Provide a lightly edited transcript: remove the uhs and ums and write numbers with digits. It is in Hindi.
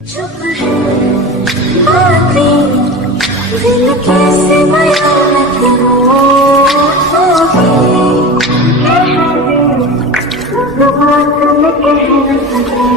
चुप है बातें, दिल कैसे बयां मैं करूं, बात में कह न सकूं।